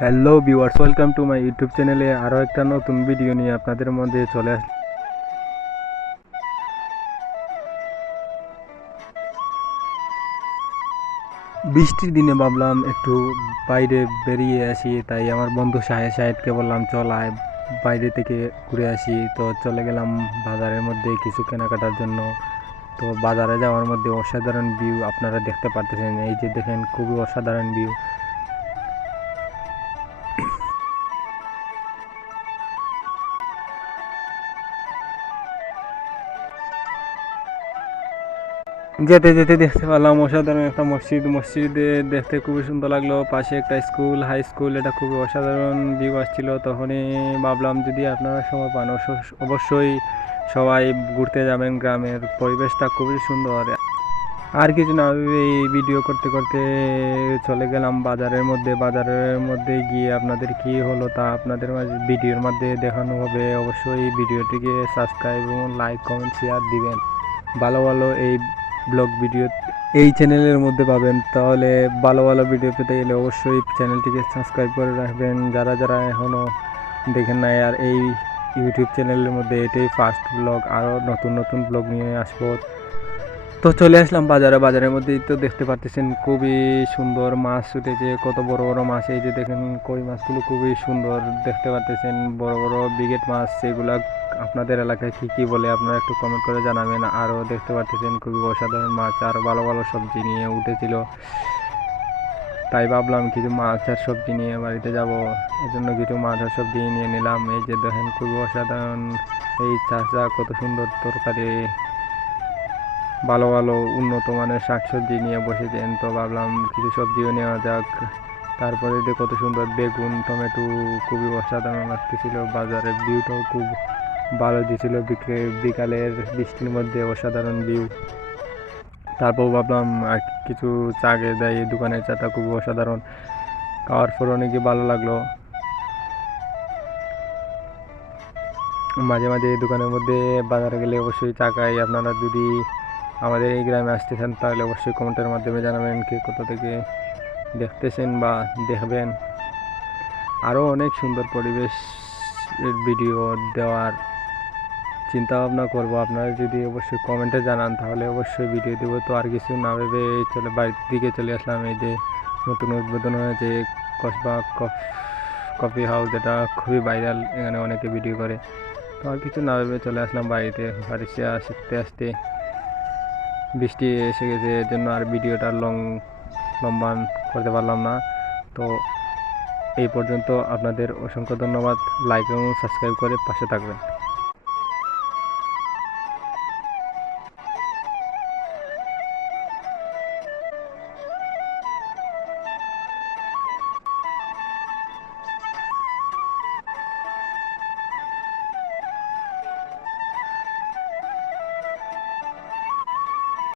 Hello viewers, welcome to my YouTube চ্যানেলে আরও একটা নতুন ভিডিও নিয়ে আপনাদের মধ্যে চলে আস বৃষ্টির দিনে ভাবলাম একটু বাইরে বেরিয়ে আসি, তাই আমার বন্ধু সাহেব সাহেবকে বললাম, চল আয় বাইরে থেকে ঘুরে আসি। তো চলে গেলাম বাজারের মধ্যে কিছু কেনাকাটার জন্য। তো বাজারে যাওয়ার মধ্যে অসাধারণ ভিউ আপনারা দেখতে পারতেছেন। এই যে দেখেন, খুবই অসাধারণ ভিউ যেতে যেতে দেখতে পেলাম অসাধারণ একটা মসজিদ। মসজিদে দেখতে খুবই সুন্দর লাগল। পাশে একটা স্কুল, হাই স্কুল, এটা খুবই অসাধারণ ভিউ আসছিল। তখনই ভাবলাম, যদি আপনারা সময় পান, অবশ্য- অবশ্যই সবাই ঘুরতে যাবেন গ্রামের পরিবেশটা খুবই সুন্দর। আর কিছু না, এই ভিডিও করতে করতে চলে গেলাম বাজারের মধ্যে। বাজারের মধ্যে গিয়ে আপনাদের কি হলো তা আপনাদের মাঝে ভিডিওর মধ্যে দেখানো হবে। অবশ্যই ভিডিওটিকে সাবস্ক্রাইব এবং লাইক কমেন্ট শেয়ার দিবেন। ভালো ভালো এই ব্লগ ভিডিও এই চ্যানেলের মধ্যে পাবেন। তাহলে ভালো ভালো ভিডিও পেতে গেলে অবশ্যই চ্যানেলটিকে সাবস্ক্রাইব করে রাখবেন। যারা যারা এখনও দেখেন নাই, আর এই ইউটিউব চ্যানেলের মধ্যে এটাই ফার্স্ট ব্লগ আরও নতুন নতুন ব্লগ নিয়ে আসব। তো চলে আসলাম বাজারে। বাজারের মধ্যেই তো দেখতে পাচ্ছেন খুবই সুন্দর মাছ উঠেছে। কত বড় বড় মাছ, এই যে দেখেন কই মাছগুলো খুবই সুন্দর দেখতে পাচ্ছেন বড় বড় বিগেট মাছ সেগুলা আপনাদের এলাকায় কী কী বলে আপনারা একটু কমেন্ট করে জানাবেন। আরও দেখতে পাচ্ছেন খুবই অসাধারণ মাছ আর ভালো ভালো সবজি নিয়ে উঠেছিল। তাই ভাবলাম কিছু মাছ আর সবজি নিয়ে বাড়িতে যাব। এই জন্য কিছু মাছ আর সবজি নিয়ে নিলাম। এই যে দেখেন খুবই অসাধারণ এই চাষা কত সুন্দর তরকারি। ভালো ভালো উন্নত মানের শাকসবজি নিয়ে বসেছেন। তো ভাবলাম কিছু সবজিও নেওয়া যাক। তারপরে যে কত সুন্দর বেগুন, টমেটো, খুবই অসাধারণ লাগতেছিল। বাজারের ভিউটাও খুব ভালো দিয়েছিল বিকে- বিকালের বৃষ্টির মধ্যে অসাধারণ ভিউ তারপর ভাবলাম কিছু চা খেয়ে দেয় এই দোকানের চাটা খুব অসাধারণ। খাওয়ার পর অনেকই ভালো লাগল। মাঝে মাঝে এই দোকানের মধ্যে বাজারে গেলে অবশ্যই চা খাই। আপনারা যদি আমাদের এই গ্রামে আসতে চান, তাহলে অবশ্যই কমেন্টের মাধ্যমে জানাবেন কে কোথা থেকে দেখতেছেন বা দেখবেন। আরও অনেক সুন্দর পরিবেশ ভিডিও দেওয়ার চিন্তা ভাবনা করব। আপনারা যদি অবশ্যই কমেন্টে জানান, তাহলে অবশ্যই ভিডিও দেবো। তো আর কিছু না ভেবে চলে বাড়ির দিকে চলে আসলাম। এই যে নতুন উদ্বোধন হয়েছে কসবা কফি হাউস এটা খুবই ভাইরাল এখানে অনেকে ভিডিও করে। তো আর কিছু না ভেবে চলে আসলাম বাড়িতে। বাড়িতে আসতে আসতে বৃষ্টি এসে গেছে, এর জন্য আর ভিডিওটা লং লম্বা করতে পারলাম না। তো এই পর্যন্ত আপনাদের অসংখ্য ধন্যবাদ। লাইক এবং সাবস্ক্রাইব করে পাশে থাকবেন।